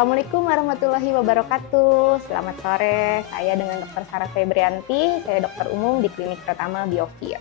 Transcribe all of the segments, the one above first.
Assalamualaikum warahmatullahi wabarakatuh. Selamat sore, saya dengan Dr. Sarah Febrianti, saya dokter umum di Klinik Pratama Biofir.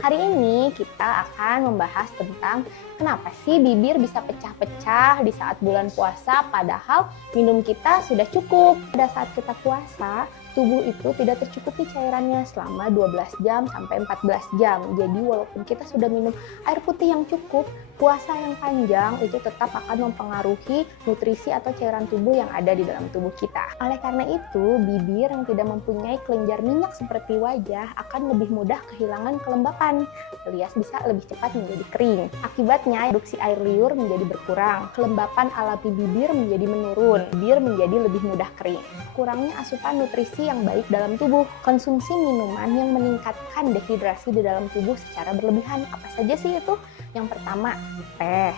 Hari ini kita akan membahas tentang kenapa sih bibir bisa pecah-pecah di saat bulan puasa padahal minum kita sudah cukup. Pada saat kita puasa, tubuh itu tidak tercukupi cairannya selama 12 jam sampai 14 jam. Jadi walaupun kita sudah minum air putih yang cukup, puasa yang panjang itu tetap akan mempengaruhi nutrisi atau cairan tubuh yang ada di dalam tubuh kita. Oleh karena itu, bibir yang tidak mempunyai kelenjar minyak seperti wajah akan lebih mudah kehilangan kelembapan, alias bisa lebih cepat menjadi kering. Akibatnya, produksi air liur menjadi berkurang, kelembapan alami bibir menjadi menurun, bibir menjadi lebih mudah kering. Kurangnya asupan nutrisi yang baik dalam tubuh, konsumsi minuman yang meningkatkan dehidrasi di dalam tubuh secara berlebihan. Apa saja sih itu? Yang pertama, teh.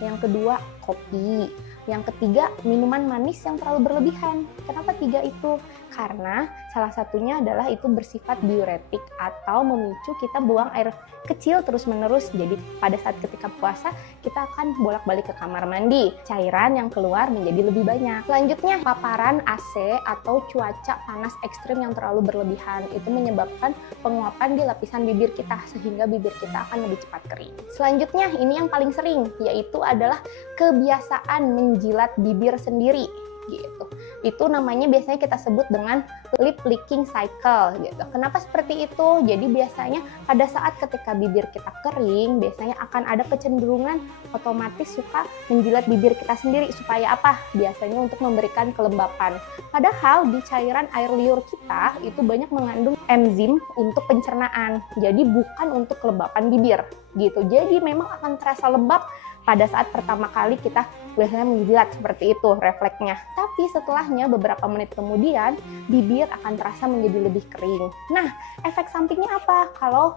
Yang kedua, kopi. Yang ketiga, minuman manis yang terlalu berlebihan. Kenapa tiga itu? Karena salah satunya adalah itu bersifat diuretik atau memicu kita buang air kecil terus-menerus. Jadi pada saat ketika puasa, kita akan bolak-balik ke kamar mandi. Cairan yang keluar menjadi lebih banyak. Selanjutnya, paparan AC atau cuaca panas ekstrim yang terlalu berlebihan. Itu menyebabkan penguapan di lapisan bibir kita, sehingga bibir kita akan lebih cepat kering. Selanjutnya, ini yang paling sering, yaitu adalah kebiasaan menjilat bibir sendiri. Gitu. Itu namanya biasanya kita sebut dengan lip licking cycle gitu. Kenapa seperti itu? Jadi biasanya pada saat ketika bibir kita kering, biasanya akan ada kecenderungan otomatis suka menjilat bibir kita sendiri. Supaya apa? Biasanya untuk memberikan kelembapan. Padahal di cairan air liur kita itu banyak mengandung enzim untuk pencernaan. Jadi bukan untuk kelembapan bibir gitu. Jadi memang akan terasa lembab pada saat pertama kali kita biasanya menjilat seperti itu refleksnya. Tapi setelahnya beberapa menit kemudian bibir akan terasa menjadi lebih kering. Nah, efek sampingnya apa? Kalau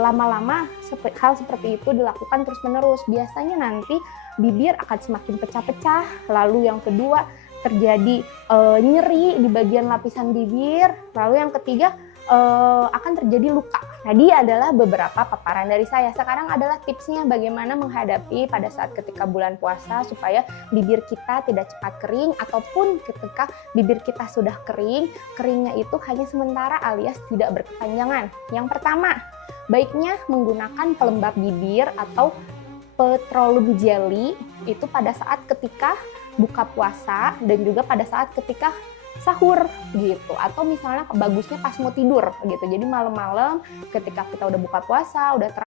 lama-lama hal seperti itu dilakukan terus-menerus, biasanya nanti bibir akan semakin pecah-pecah. Lalu yang kedua terjadi nyeri di bagian lapisan bibir. Lalu yang ketiga akan terjadi luka. Tadi adalah beberapa paparan dari saya. Sekarang adalah tipsnya bagaimana menghadapi pada saat ketika bulan puasa supaya bibir kita tidak cepat kering, ataupun ketika bibir kita sudah kering, keringnya itu hanya sementara alias tidak berkepanjangan. Yang pertama, baiknya menggunakan pelembab bibir atau petroleum jelly itu pada saat ketika buka puasa dan juga pada saat ketika sahur gitu, atau misalnya bagusnya pas mau tidur gitu. Jadi malam-malam ketika kita udah buka puasa, udah